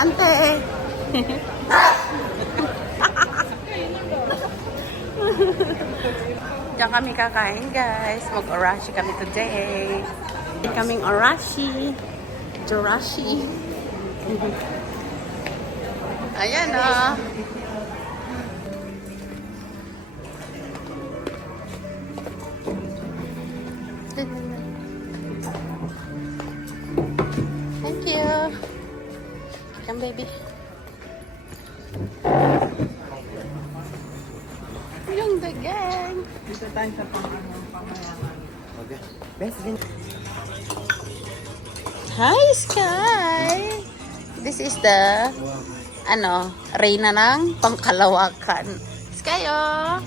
Ante. Diyan kami kakain, guys. Mag-orashi kami today. Kaming orashi. Jorashi. Ayan o. Thank you. Come, baby. Yung dagang. Dito tayo sa pangamayaman. Okay. Best din. Hi, Sky! This is the, reyna ng pangkalawakan. Sky, oh!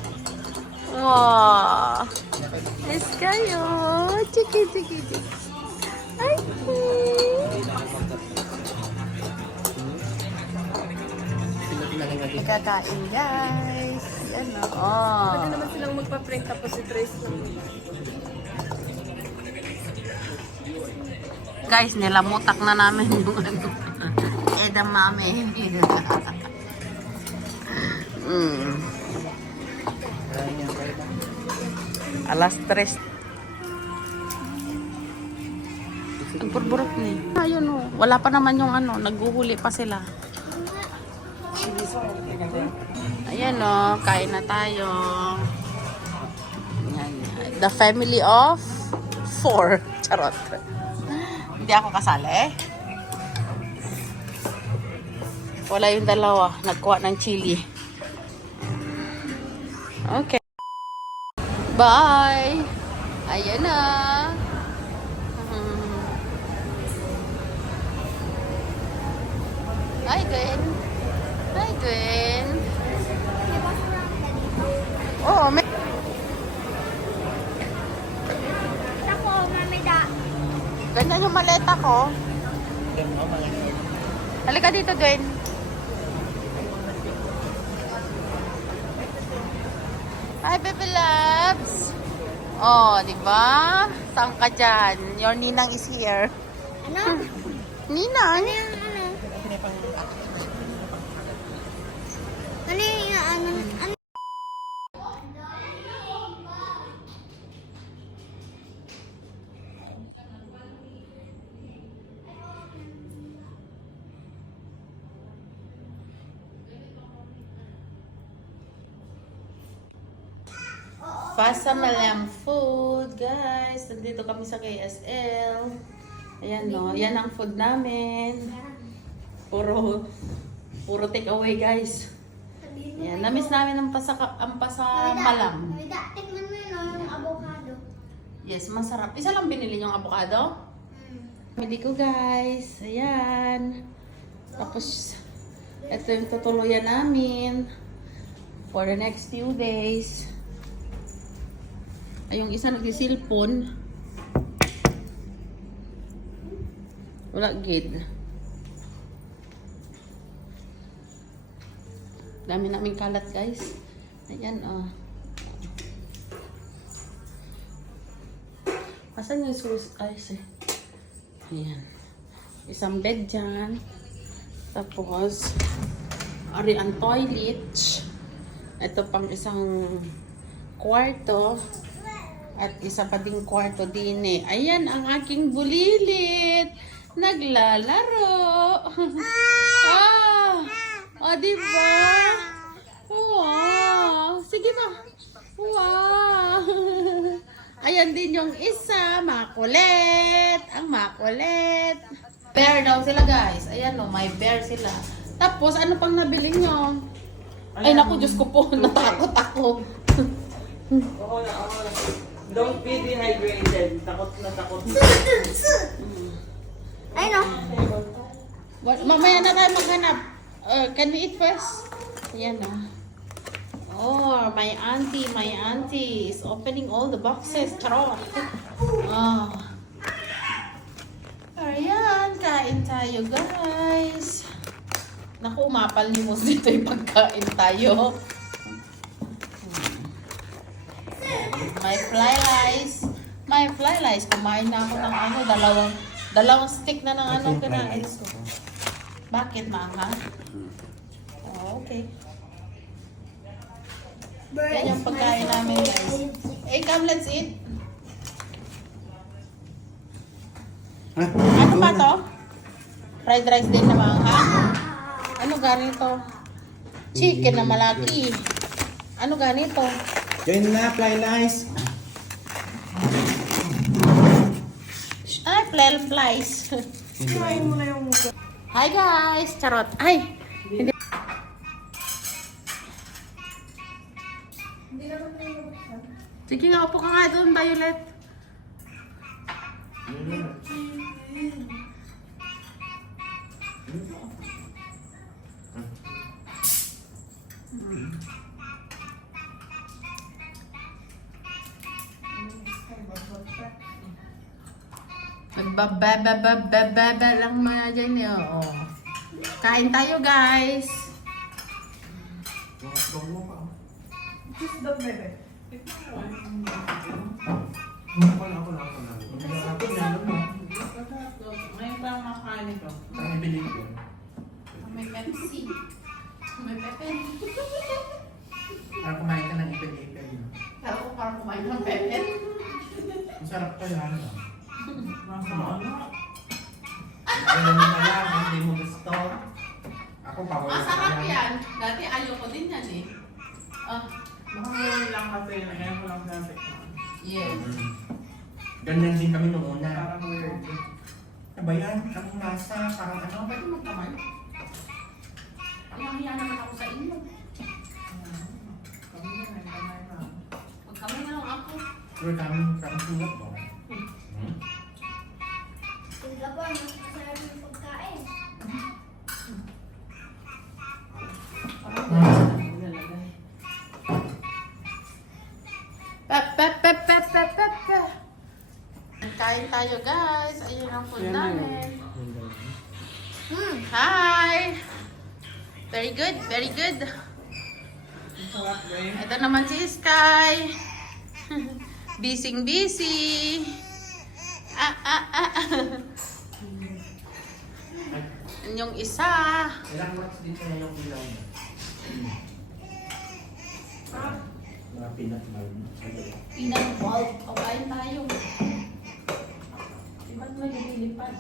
Wow! Sky, oh! Chiki, chiki, chiki. Hi, kakain, guys. Yan, oh. Pwede naman silang magpa-print tapos i-trace lang. Guys, nilamutak na namin yung edamame. Alas 3. Ang purburok ni. Ayun o. Wala pa naman yung naghuhuli pa sila. Ayan o. Kain na tayo. Ayan. The family of 4. Charot. Hindi ako kasali. Wala yung dalawa. Nagkuha ng chili. Okay. Bye! Ayan na. Hi, Gwen. Hi, Gwen. Oh, may... Ako, mamida. Ganyan yung maleta ko. Halika dito, Gwen. Hi, baby loves. Oh, di ba? Saan ka dyan? Your ninang is here. Ano? Ninang? Ano yung ano? Ano yung ano? Pasamalam food, guys. Nandito kami sa KSL. Ayan, no. Yan ang food namin. Puro take away, guys. Ayan, namiss namin ang pasamalam. Mamida, tikman mo yun, yung avocado. Yes, masarap. Isa lang binili yung avocado. Pili ko, guys. Ayan. Tapos, ito yung tutuluyan namin for the next few days. Ay, yung isa nagsisilpon. Wala gid. Dami namin kalat, guys. Ayan, oh. Asan yung sauce, guys, eh? Ayan. Isang bed dyan. Tapos, ari ang toilet. Ito pang isang kwarto. At isa pa ding kwarto din eh. Ayan ang aking bulilit. Naglalaro. O, diba? Wow. Sige ma. Wow. Ayan din yung isa. Makulit. Ang makulit. Bear daw sila, guys. Ayan o, may bear sila. Tapos, ano pang nabili nyo? Ay, naku, Diyos ko po. Natakot ako. Oo na. Don't be dehydrated. Takot na takot. Ay, no? Mamaya na tayo maghanap. Can we eat first? Ayan na. Oh, my auntie is opening all the boxes. Charot. Oh. Ayan, kain tayo, guys. Naku, mapalimos dito yung pagkain tayo. My fly lies. Kumain na ako ng dalawang stick na ng kinain ko. Bakit maanghang? Oh, okay. Yan yung pagkain namin, guys. Hey, come, let's eat. Ano ba to? Fried rice din na maanghang? Ano ganito? Chicken na malaki. Ano ganito? Join na, fly nice. Ay, flies. Kumain mo na yung Hi guys! Charot. Ay! Hindi. Sige nga, upo ka nga doon, Violet. Nagbabababababa lang mga dyan eh. Oo. Kain tayo guys. kiss the bebe. Ngayon pa ang makain ito. May Pepsi. May Pepe. Parang kumain ka ng ipil-ipil. Kala ko parang kumain ng Pepe. Masarap ko yan. Nasa ano? Alam mo na lang, hindi mo gusto. Ako pa wala. Masarap yan. Dati ayoko din yan eh. Ah, Baka ngayon lang kasi, ngayon ko lang sabi. yes. Ganyan din kami noong una. Parang weird. Ano ba yan? Ang masa, parang ano? Pwede magkamay. Ang hiya naman ako sa inyo. Kami na, nagkamay na. Magkamay na lang ako. We're coming from Singapore. Singapore, mas masarap yung pagkain. Parang nilalagay. Pep. Kain tayo guys. Ayun ang food namin. Hi! Very good, very good. Ang sarap ba Ito naman si Sky. Busy. Yung isa. Ilang months din sa'yo yung ilaw mo? Mga peanut butter. Pinag-bulb. O kain tayo. Di ba't may lumilipad?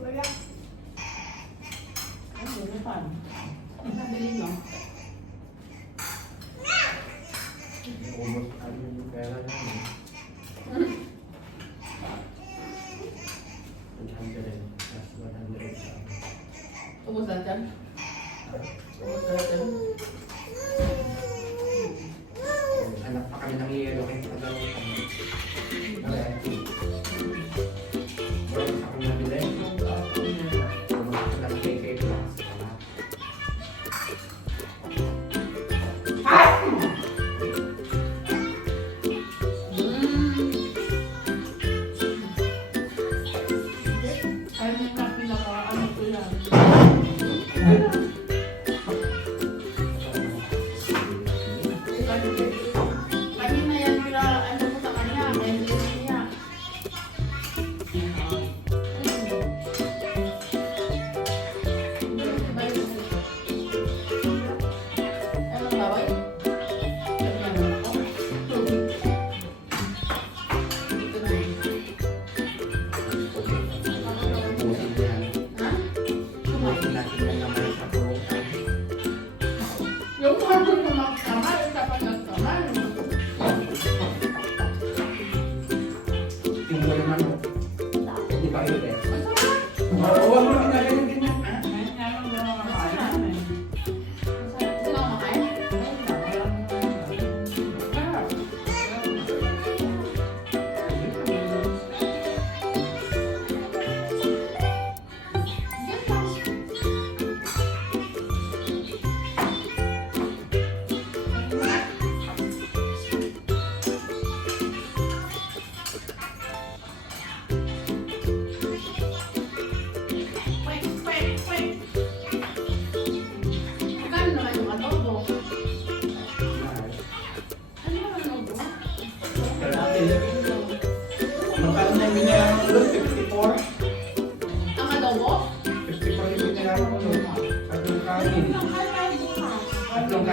Wala. Ang lulupan. Ang nabili nyo? Ubos kami yung pera namin. 100 plus 100 sa amin. Ubus na dyan? Ubus na dyan? Anak pa kami ng yelo kaya pagdalaw kami. Okay. Wala sa kami nabili. Wala sa kami kay plus. Ay, may kapi na pa. Ano ko yan?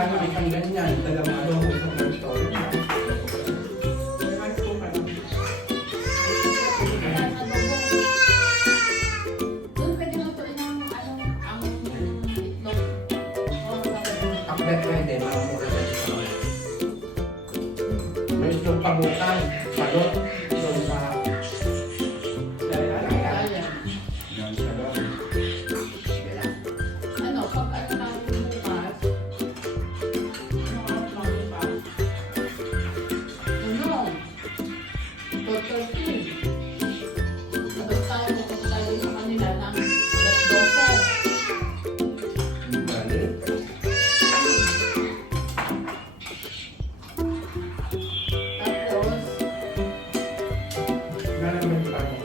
Magkano isang ganyan? Dalawang adobo, isang ganito. Doon pwede lutuin ang itlog. Akbet pwede, makamura sa ito. May itong pamukan, palot, doon sa... Kaya. Yan sa loob. Sige lang. Ano, pag ano namin bukas, ano? 12:30. Tapos tayo, bukas tayo sa kanila ng 12:00. Bali. Tapos, Meron naman yung parang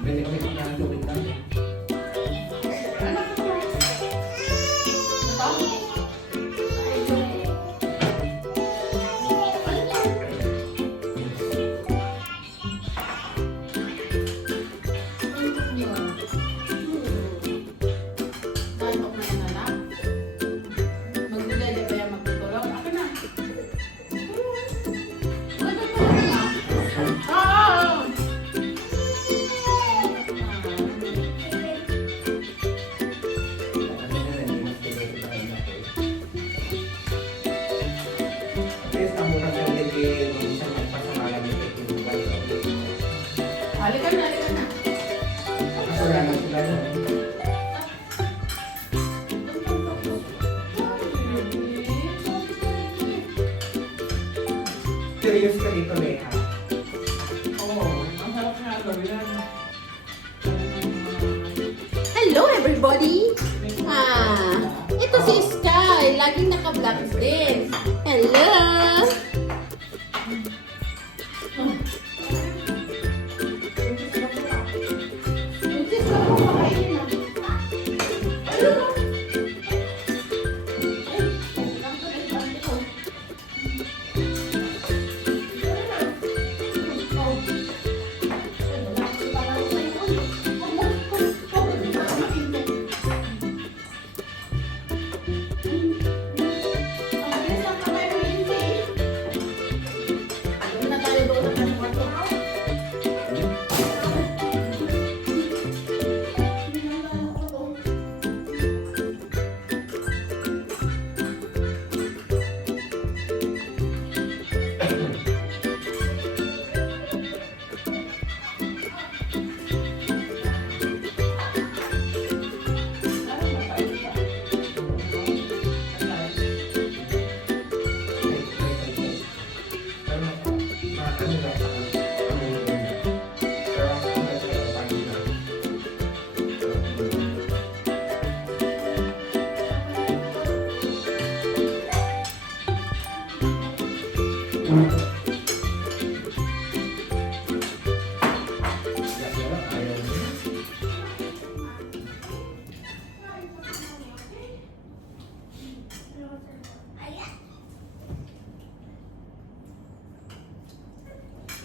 Bili kami ng tubig lang. Halika na, halika na. Serious ka dito, Leha. Hello everybody! Ito si Sky. Laging naka-black din. Hello!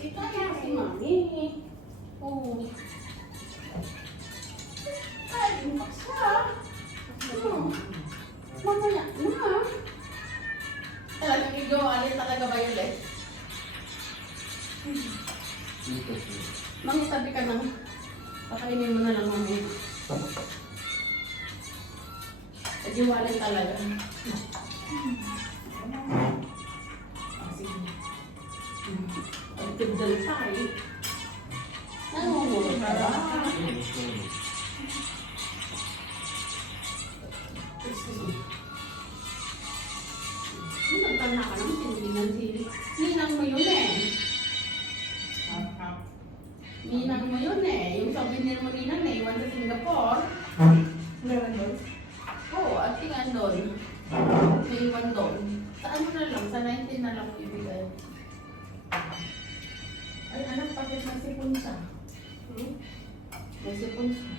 Ito kaya si Mami. Oh. Ay, imak siya. Mamaya na. Talagang igawa talaga ba yun, Les? Mami, sabi ka na. Pakainin mo na lang, Mami. Diwalin talaga. Sige. Ang tigdal tayo. Ano? Nagtanda ka naman, tiniginan sili. Ninang mo yun eh. Ninang mo yun eh. Yung souvenir mo ninang na iwan sa Singapore. Meron doon? Oo, at tingnan doon. May iwan doon. Sa ano na lang, sa 19 na lang mo ibigay. Ay, anak, bakit may sipon siya? May sipon siya.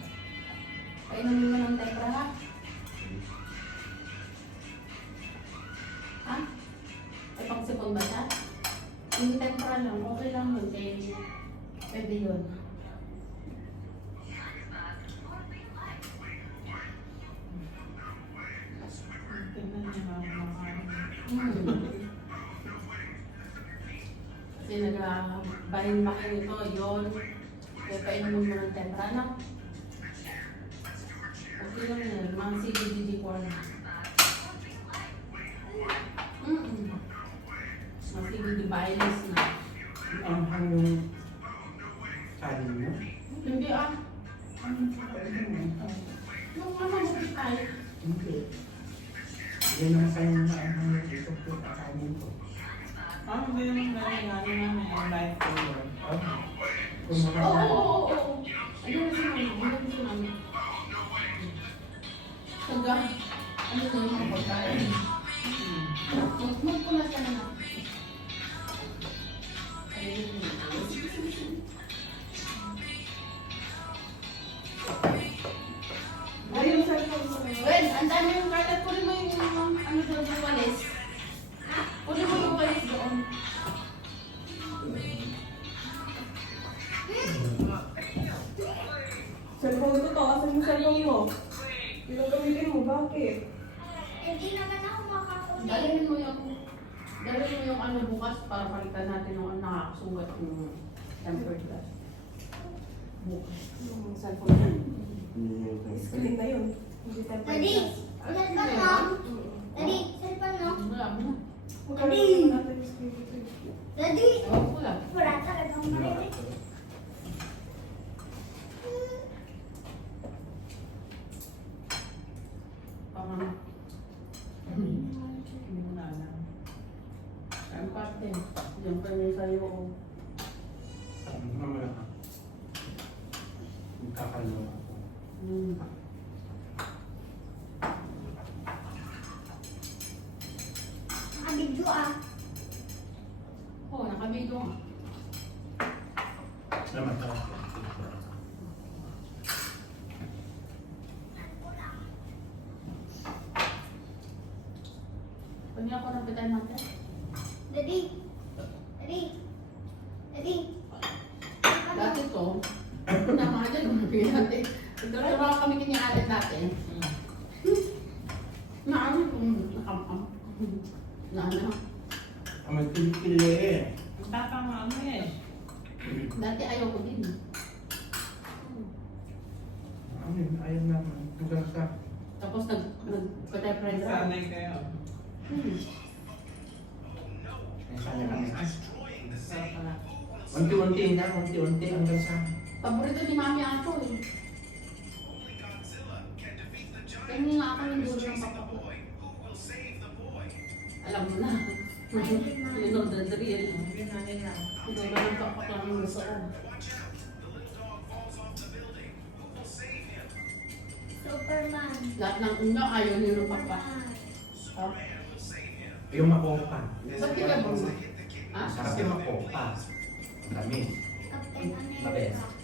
Painumin mo ng tempra ha? Ha? Ay, pang sipon ba siya? Yung tempra lang, okay lang yun. Pwede yun. Tingnan niya mga Kasi nag-bahin-bahin ito, yun. Kaya painumin mo ng tempra na. Okay lang yan, mga CBD corn. Mga CBD violence na. Ang hanggang kanin mo. Hindi ah. Yung ano mo tayo. Hindi. Yan ang sa'yo na ang hanggang dito ko kakanin ko. hindi naman namin ang life ko yun. Kung mga Oo. Ano na si mama? Ano na si mama? Taga, ano na yung mga pagkain? Magmag ko na siya na. Ay, yung cellphone mo ngayon. Well, ang dami yung kalat. Kunin mo yung ano doon yung walis. Kunin mo yung walis doon. Cellphone ko to. Asan yung cellphone mo? Pinagamitin mo. Bakit? Hindi naman ako makakunin. Dalhin mo yung ano bukas para palitan natin yung nakakasugat yung tempered glass. Bukas. Yung cellphone yan. Screen na yun. Hindi tayo Daddy, cellphone mo? Daddy, cellphone mo? Wala mo na. Daddy! Natin yung screen dito. Daddy! Wala. Wala talagang marinig. Parang Hindi mo na alam. ang parte. Diyan pa yung sa'yo ko. mamala ka. Magkakalawa ako. Nakabidyo ah. Oo, nakabidyo nga. Salamat ka. Pwede ako napitan natin. Daddy! Daddy! Daddy! Dati to, naman dyan, umapin natin. Nagdala kami kanya-atin natin. Naano kung nakamam. Naano. Ang magpili-pili eh. Ang tata nga ano eh. Dati ayaw ko din. Ayaw naman. Hanggang sa Tapos nag-patay-friend ka. Sanay kayo. sana kami. Sarap pala. Unti-unti na, unti-unti hanggang sa Paborito ni Mami ato eh. Kaya nga ako ng dulo ng papa ko. Alam mo na. You know the drill. Dulo ng papa ko ang gusto ko. Superman. Lahat ng unyo ayaw niyo ng papa. yung makopa. Ba't kaya mo? Ha? Sarap yung makopa. Ang dami. Captain Mabes. America.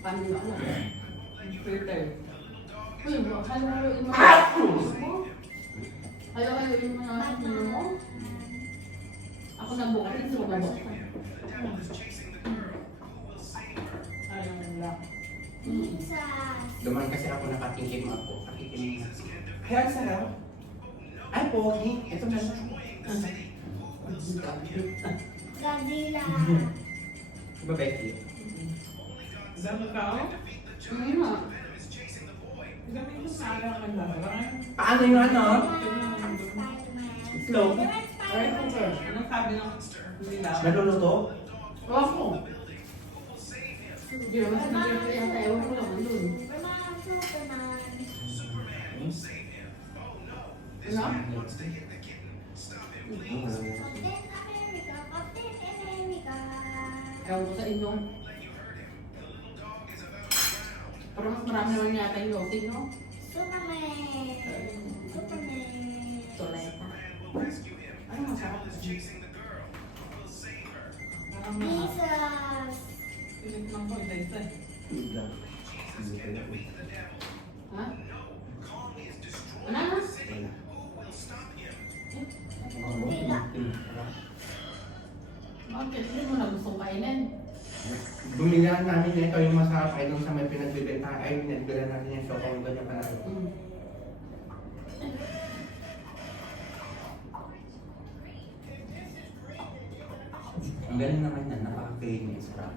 Paano ba ano? Filter. Uy, halo-haloin mo mo. Halo-haloin mo na sa ulo mo. Ako na bukas, hindi mo nabuksan. Ayaw nila. Jesus. Duman kasi ako nakatikim ako. Nakitikim na. Kaya sarap. Ay, pogi. Ito na lang. Godzilla. Diba, Becky? Dami ka oh. Ano nga? Dami ko sa araw ka lang. Paano yung ano? Spider-Man. Slow. Alright, Anong sabi ng nila? Naluluto? Ako. Hindi naman sa nag-birthday yata. Ewan ko lang andun. Superman, Superman. Ano? Captain America, Captain America. Ewan ko sa inyo. Parang mas marami naman yata yung loting, no? Superman. Superman. Soleta. Ano masarap? Parang Jesus. Tinignan ko, isa-isa. Ha? Wala na? Bakit? Hindi mo na gustong kainin. Bumilihan namin nito yung masarap ay nung sa may pinagbibenta ay pinagbila natin yung sokong ganyan pa natin. Mm. Ang galing naman yan, napaka-creamy, sarap.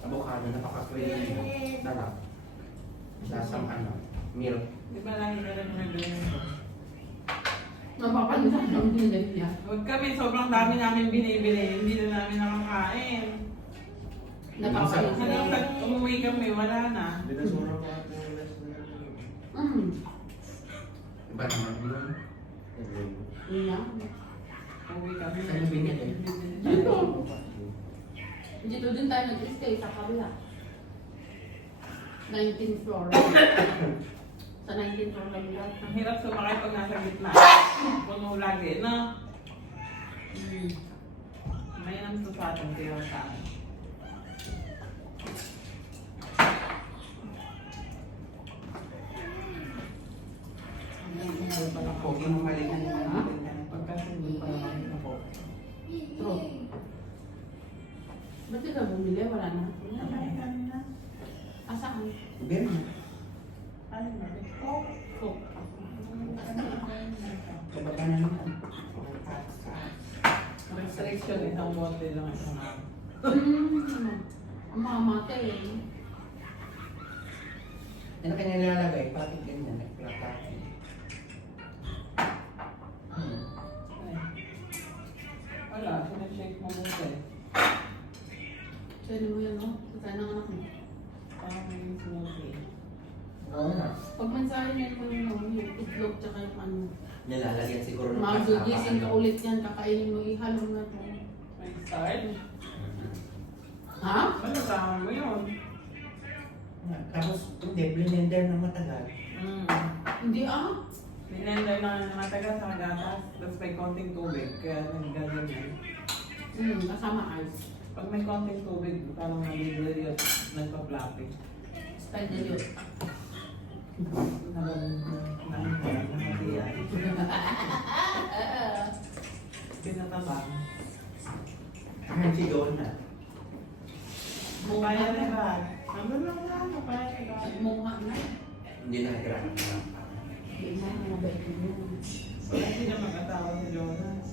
Avocado, napaka-creamy, sarap. Lasang ano, milk. Di ba lagi ka rin nabili nito? Napapansin ng dinig niya. Huwag kami, sobrang dami namin binibili. Hindi na namin nakakain. Napapansin. Hanggang sa umuwi kami, wala na. Iba naman yun. Yun na. Umuwi kami. Saan yung binili? Dito. Dito din tayo nag-stay sa kabila. 19th floor. Sa 19th floor lang yun. Ang hirap sumakay pag nasa gitna. Puno lagi, no? May nang sa atin, kaya sa akin. Pogi mo mali na Ha? Pagkasundo pa naman ako. True. Ba't di ka bumili? Wala na. Ay, kanina. Asaan? Ben, Ay, mali. Coke. kabata na naman. Restriction, isang bote lang isang araw. Ano? Ang mga mate eh. Yan kanya nilalagay, pati ganyan, nagplata. Wala, sinashake mo muna eh. Pwede mo yan, no? Kaya ng anak mo. Parang may smoothie. Oo na. Pag mensahe niya mo yung itlog tsaka yung ano. Nilalagyan siguro ng Magigising ka ulit yan, kakainin mo, ihalo mo na to. May start. Ha? Ano kasama mo yun? Tapos, hindi, blender na matagal. Hindi ah. Binender na matagal sa gatas, tapos may konting tubig, kaya naggaganyan. Kasama ice. Pag may konting tubig, parang nabibili yun, nagpa-flapping. Style na yun. Pinatabang. Ang si Donna. Kaya na ba? Nandun lang na, kaya na ba? Mukha na. Hindi na nagkira. Hindi na, mabait mo. Wala sila mag-atawa si Jonas.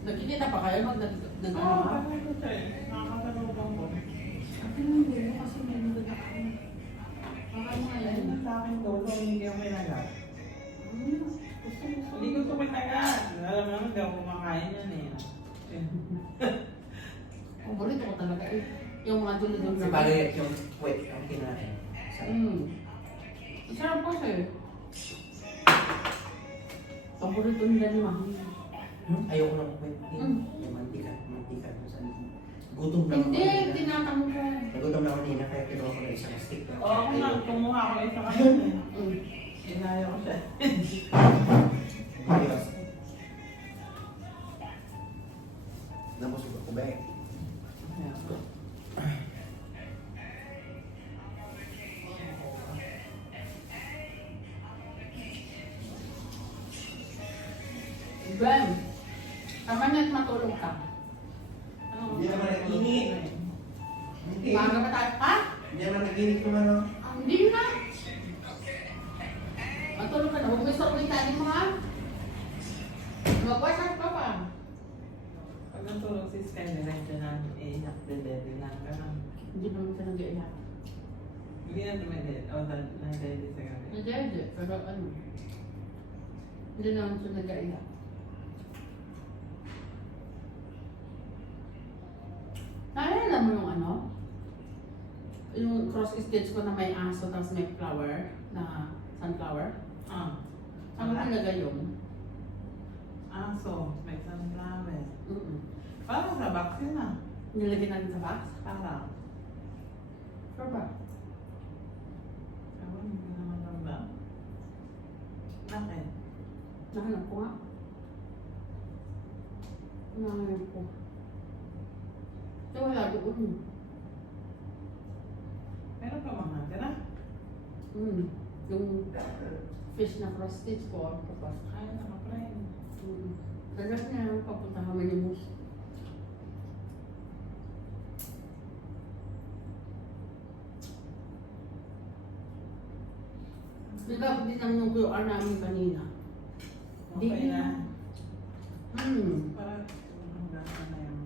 Nagkikita pa kayo mag Oo, nag-ano? patay ko siya eh. Nakakatalubang ko. Ate nang gulo kasi may nagdadaan. Baka mo Ayun yan. na sa akin to, so hindi kayo may nagat. Gusto mo. Hindi ko ito may nagat. Alam mo naman, hindi ako kumakain yan eh. Paborito ko talaga eh. Yung mga dulo-dulo Si Bagay yung wet ang kinain. Ang sarap kasi. Paborito nila ni Mami. Ayoko ng wet. Yung mantika. Mantika. Gutom na ako. Hindi, kanina. tinatanong ko. Nagutom na ako kanina kaya kinuha ko na isang stick. Oo, ako na, kumuha ko isa kanina eh. Mm. Inaya ko siya. Ayos. Namusog ako ba eh? Ben, tama na at matulog ka. Hindi naman nag-init. Hindi. Maaga pa tayo. Ha? Hindi naman nag-init naman ako. Hindi na. Matulog ka na. Huwag mo istorboy tayo mo ha. Mag-WhatsApp ka pa. Pag natulog si Sky, diretso na nakdedede na ka na. Hindi naman siya nag-iiyak. Hindi na tumedede. O, nadede sa gabi. Nag-iiyak. Pero ano. Hindi naman siya nag-iiyak. cross stitch ko na may aso tapos may flower na sunflower. Ah. Ano nilagay yun? Aso, may sunflower. Parang Parang sa box yun ah. nilagay natin sa box? Parang. Sure ba? Ewan, hindi naman tanda. Bakit? Nahanap ko nga. Nahanap ko. Wala doon. Meron ka mga natira? Yung fish na cross stitch ko. Tapos, Ay, naka-prime. dalag na papunta kami ni Mus. Nagabot din ang yung QR namin kanina. Okay na. Parang Hanggang na yung...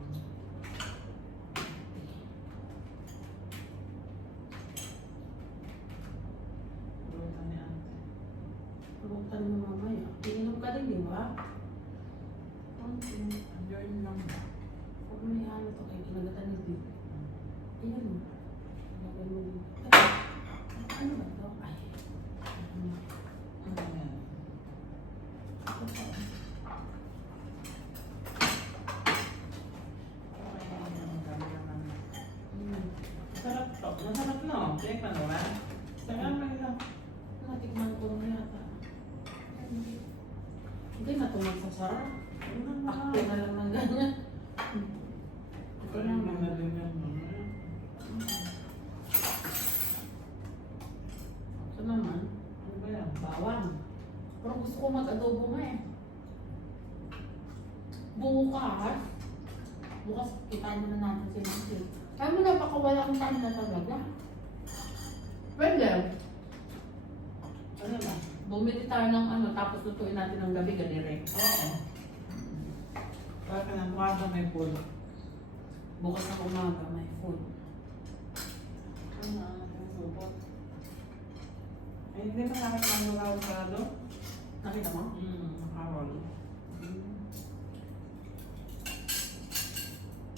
Lutan ni ate. Pulutan mo mamaya. Iinom ka din, di ba? Enjoy lang. Huwag mo na ano to kay kinagatan ni Dib. Ayan mo. Lagay mo dito. Ay, ano ba to? Ay. Ano yan? Sarap to. Masarap no? Check mo ba? Saka mo lang. Natikman ko na yata. Hindi na ito magsasarap. Akto na lang ng ganyan. Ito Parang naman. mga din yan. Ito naman. Ano ba yan? Bawang. Pero gusto ko mag-adobo nga eh. Bukas. Bukas kitain mo na natin si Nancy. Kaya mo napakawala ang time na talaga. Pwede. Ano ba? Bumili tayo ng ano, tapos lutuin natin ng gabi, ganire. Oo. Baka na mukha ka may pulo. Bukas na umaga, may food. Ano ang supot? Ay, hindi ba nakit ang mga avocado? Nakita mo? Karol.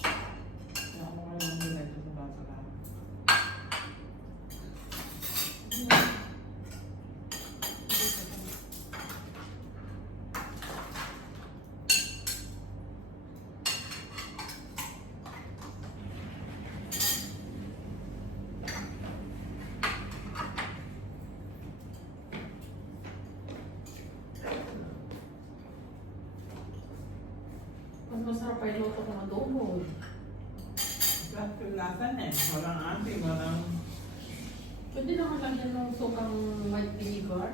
Kaya ako kayo ng diretso sa basa lang. Mas masarap pa iluto kung adobo. Lahat yung lasan eh. Walang ating, walang... Pwede naman lang yan ng sukang white vinegar.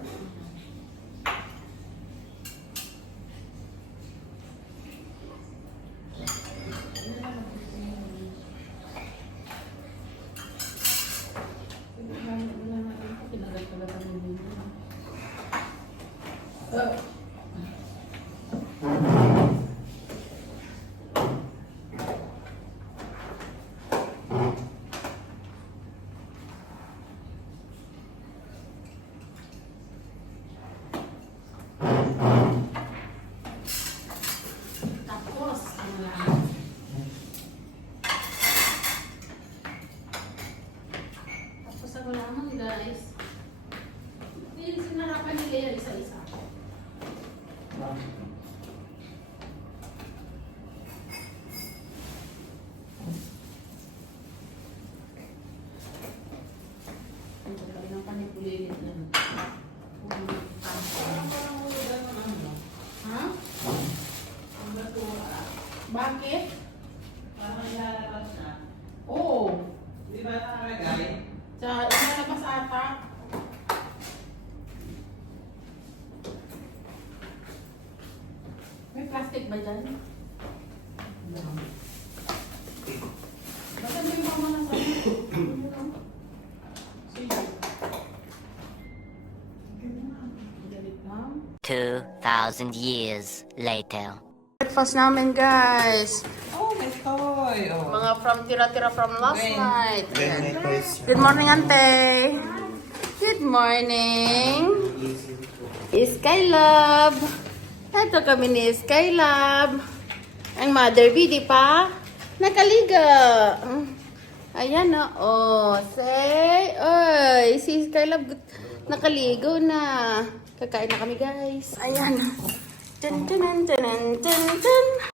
Tapos, ano lang. Tapos ako lamang guys. Hindi sinarapan nila yung isa-isa. Ang pagkain ng panipulilit na. Parang ulugan ng ano. Ha? Ang batura. Bakit? Parang ilalabas na. Oo. Di ba nakalagay? Sa ilalabas ata. May plastic ba dyan? Basta may mama na sa sige. Galit lang. 2,000 years later. Breakfast namin guys. Oh, may toy. Oh. Mga from tira-tira from last When? night. Then may toys siya. Good morning, Ante. Good morning. Skylab. Ito kami ni Skylab. Ang mother bee, di pa? Nakaliga. Ayan na. Oh, say. Oy, si Carla nakaligo na. Kakain na kami, guys. Ayan. Dun, dun, dun, dun, dun, dun.